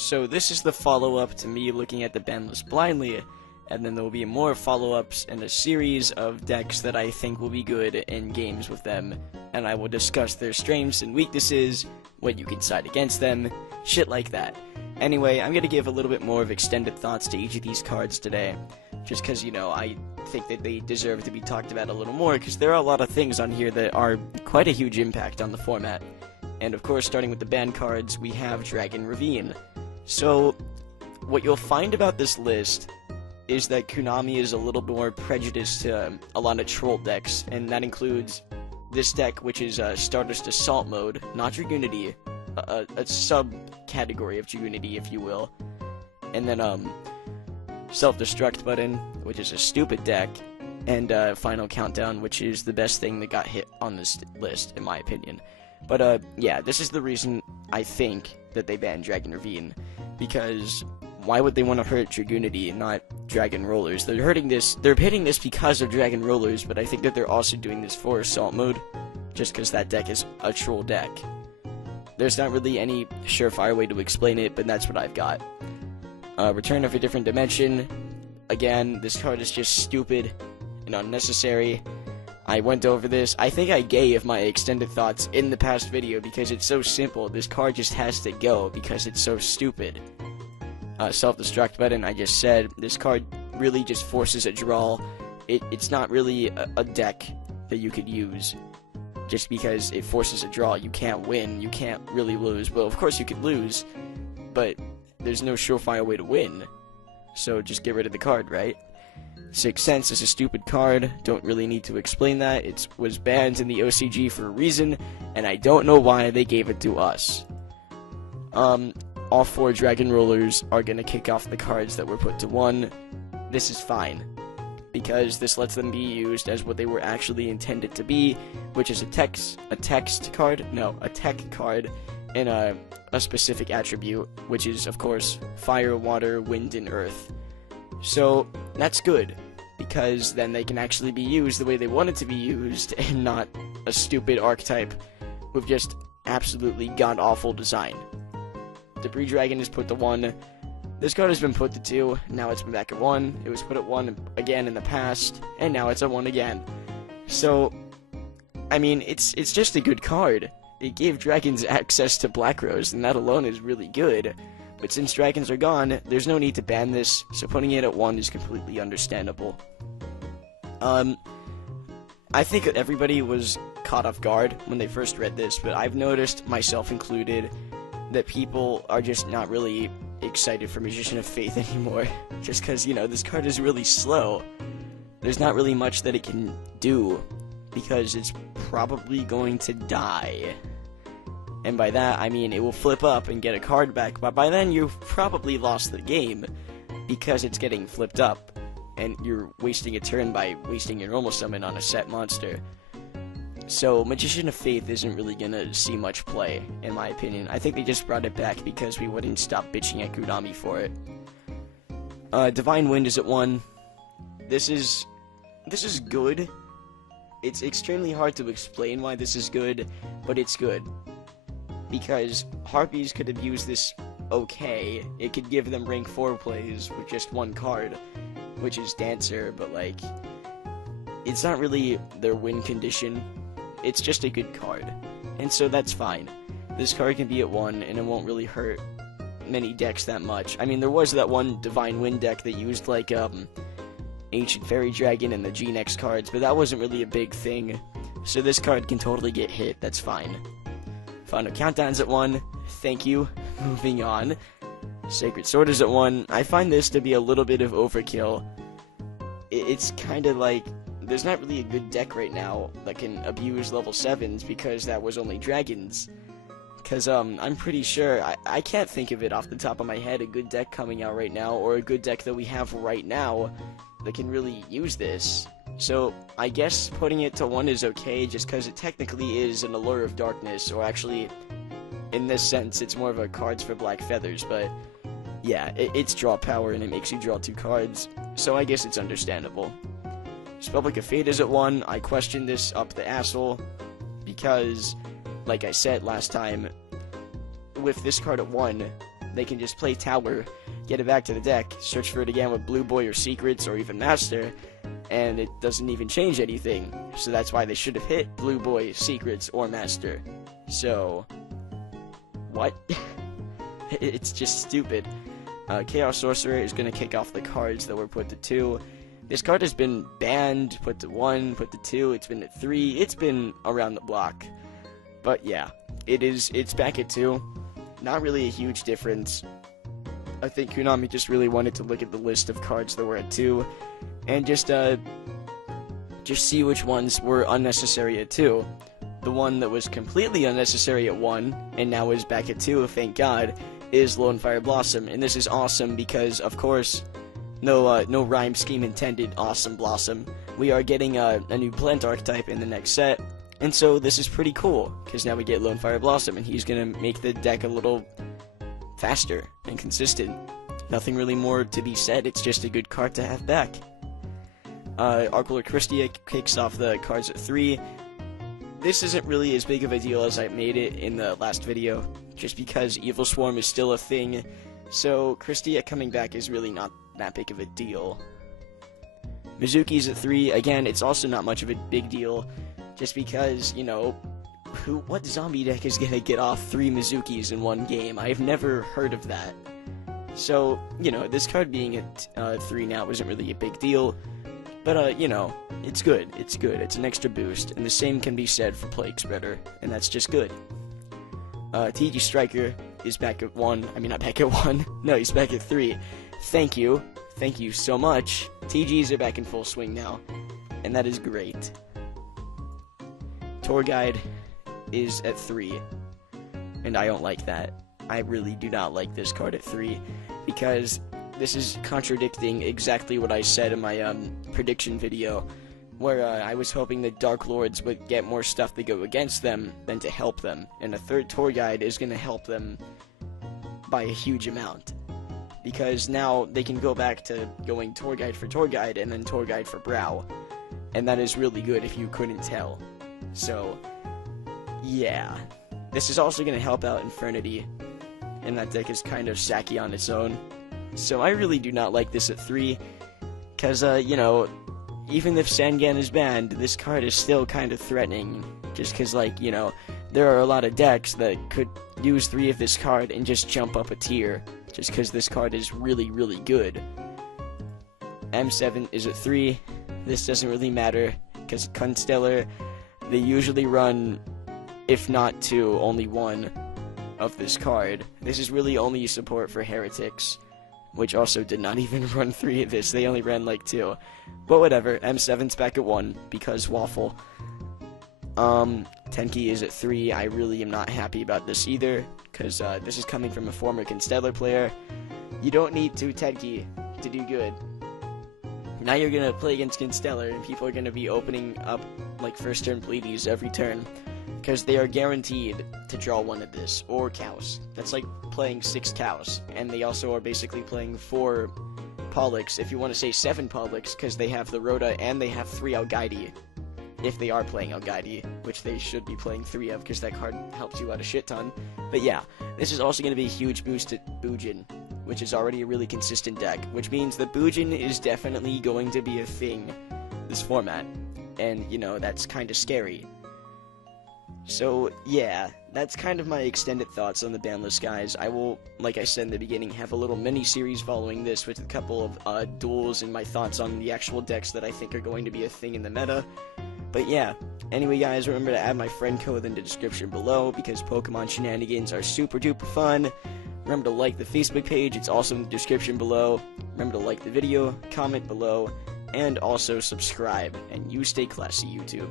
So this is the follow-up to me looking at the Banlist blindly, and then there will be more follow-ups and a series of decks that I think will be good in games with them, and I will discuss their strengths and weaknesses, what you can side against them, shit like that. Anyway, I'm going to give a little bit more of extended thoughts to each of these cards today, just because, you know, I think that they deserve to be talked about a little more, because there are a lot of things on here that are quite a huge impact on the format. And of course, starting with the banned cards, we have Dragon Ravine. So, what you'll find about this list is that Konami is a little more prejudiced to a lot of troll decks, and that includes this deck, which is Stardust Assault mode, not Dragunity, a sub-category of Dragunity, if you will. And then, Self-Destruct Button, which is a stupid deck, and Final Countdown, which is the best thing that got hit on this list, in my opinion. But, yeah, this is the reason I think that they banned Dragon Ravine, because why would they want to hurt Dragunity and not Dragon Rollers? They're hitting this because of Dragon Rollers, but I think that they're also doing this for Assault mode, just because that deck is a troll deck. There's not really any surefire way to explain it, but that's what I've got. Return of a Different Dimension. Again, this card is just stupid and unnecessary. I went over this. I think I gave my extended thoughts in the past video because it's so simple. This card just has to go because it's so stupid. Self-Destruct Button, I just said. This card really just forces a draw. It's not really a deck that you could use. Just because it forces a draw, you can't win. You can't really lose. Well, of course you could lose, but there's no surefire way to win. So just get rid of the card, right? Sixth Sense is a stupid card. Don't really need to explain that. It was banned in the OCG for a reason, and I don't know why they gave it to us. All four Dragon Rollers are going to kick off the cards that were put to 1. This is fine, because this lets them be used as what they were actually intended to be, which is a tech card in a specific attribute, which is, of course, Fire, Water, Wind, and Earth. So, that's good, because then they can actually be used the way they wanted to be used, and not a stupid archetype with just absolutely god-awful design. Debris Dragon is put to 1. This card has been put to 2, now it's been back at 1. It was put at 1 again in the past, and now it's at 1 again. So, I mean, it's just a good card. It gave dragons access to Black Rose, and that alone is really good. But since dragons are gone, there's no need to ban this, so putting it at 1 is completely understandable. I think that everybody was caught off guard when they first read this, but I've noticed, myself included, that people are just not really excited for Magician of Faith anymore, just because, you know, this card is really slow. There's not really much that it can do, because it's probably going to die. And by that, I mean it will flip up and get a card back, but by then you've probably lost the game, because it's getting flipped up, and you're wasting a turn by wasting your normal summon on a set monster. So, Magician of Faith isn't really gonna see much play, in my opinion. I think they just brought it back because we wouldn't stop bitching at Konami for it. Divine Wind is at 1. This is good. It's extremely hard to explain why this is good, but it's good. Because Harpies could have used this okay. It could give them rank 4 plays with just 1 card, which is Dancer, but like, it's not really their win condition. It's just a good card, and so that's fine. This card can be at 1, and it won't really hurt many decks that much. I mean, there was that one Divine Wind deck that used like Ancient Fairy Dragon and the G-Nex cards, but that wasn't really a big thing. So this card can totally get hit, that's fine. Final Countdown's at 1, thank you, moving on. Sacred Sword is at 1, I find this to be a little bit of overkill. It's kinda like, there's not really a good deck right now that can abuse level 7s because that was only dragons. Because, I'm pretty sure, I can't think of it off the top of my head, a good deck coming out right now, or a good deck that we have right now that can really use this. So, I guess putting it to 1 is okay, just because it technically is an Allure of Darkness, or actually, in this sense, it's more of a Cards for Black Feathers, but yeah, it's draw power and it makes you draw 2 cards, so I guess it's understandable. Spellbook of Fate is at 1, I question this up the asshole, because, like I said last time, with this card at 1, they can just play Tower, get it back to the deck, search for it again with Blue Boy or Secrets or even Master, and it doesn't even change anything. So that's why they should have hit Blue Boy, Secrets, or Master. So, what? It's just stupid. Chaos Sorcerer is going to kick off the cards that were put to 2. This card has been banned, put to 1, put to 2, it's been at 3, it's been around the block. But yeah, it's back at 2. Not really a huge difference. I think Konami just really wanted to look at the list of cards that were at 2 and just see which ones were unnecessary at 2. The one that was completely unnecessary at 1 and now is back at 2, thank God, is Lone Fire Blossom. And this is awesome because, of course, no rhyme scheme intended, Awesome Blossom. We are getting a new plant archetype in the next set, and so this is pretty cool, because now we get Lone Fire Blossom, and he's going to make the deck a little faster and consistent. Nothing really more to be said, it's just a good card to have back. Arclord Christia kicks off the cards at 3. This isn't really as big of a deal as I made it in the last video, just because Evil Swarm is still a thing, so Christia coming back is really not that big of a deal. Mizuki's at 3. Again, it's also not much of a big deal, just because, you know, what zombie deck is gonna get off 3 Mizukis in one game? I've never heard of that. So, you know, this card being at 3 now isn't really a big deal, but, you know, it's good. It's good. It's an extra boost, and the same can be said for Plague Spreader, and that's just good. TG Striker is back at 1. I mean, not back at 1. No, he's back at 3. Thank you. Thank you so much. TGs are back in full swing now, and that is great. Tour Guide is at 3, and I don't like that. I really do not like this card at 3, because this is contradicting exactly what I said in my prediction video, where I was hoping that Dark Lords would get more stuff to go against them than to help them, and a third Tour Guide is going to help them by a huge amount. Because now they can go back to going Tour Guide and then Tour Guide for Brow. And that is really good if you couldn't tell. So, yeah. This is also going to help out Infernity. And that deck is kind of sacky on its own. So I really do not like this at 3. Because, you know, even if Sangan is banned, this card is still kind of threatening. Just because, like, you know, there are a lot of decks that could use 3 of this card and just jump up a tier. Just because this card is really, really good. M7 is at 3. This doesn't really matter, because Constellar, they usually run, if not 2, only 1 of this card. This is really only support for Heretics, which also did not even run 3 of this. They only ran like 2. But whatever, M7's back at 1, because Waffle. Tenki is at 3. I really am not happy about this either, because this is coming from a former Constellar player. You don't need 2 Tenki to do good. Now you're going to play against Constellar, and people are going to be opening up, like, first turn Pleiades every turn, because they are guaranteed to draw 1 of this, or Cows. That's like playing 6 Cows, and they also are basically playing 4 Pollux, if you want to say 7 Pollux, because they have the Rhoda and they have 3 Algaidi. If they are playing Algaidi, which they should be playing 3 of, because that card helps you out a shit ton. But yeah, this is also going to be a huge boost at Bujin, which is already a really consistent deck, which means that Bujin is definitely going to be a thing this format, and, you know, that's kind of scary. So, yeah, that's kind of my extended thoughts on the Banlist, guys. I will, like I said in the beginning, have a little mini-series following this with a couple of duels and my thoughts on the actual decks that I think are going to be a thing in the meta. But yeah, anyway guys, remember to add my friend code in the description below, because Pokemon shenanigans are super duper fun. Remember to like the Facebook page, it's also in the description below. Remember to like the video, comment below, and also subscribe. And you stay classy, YouTube.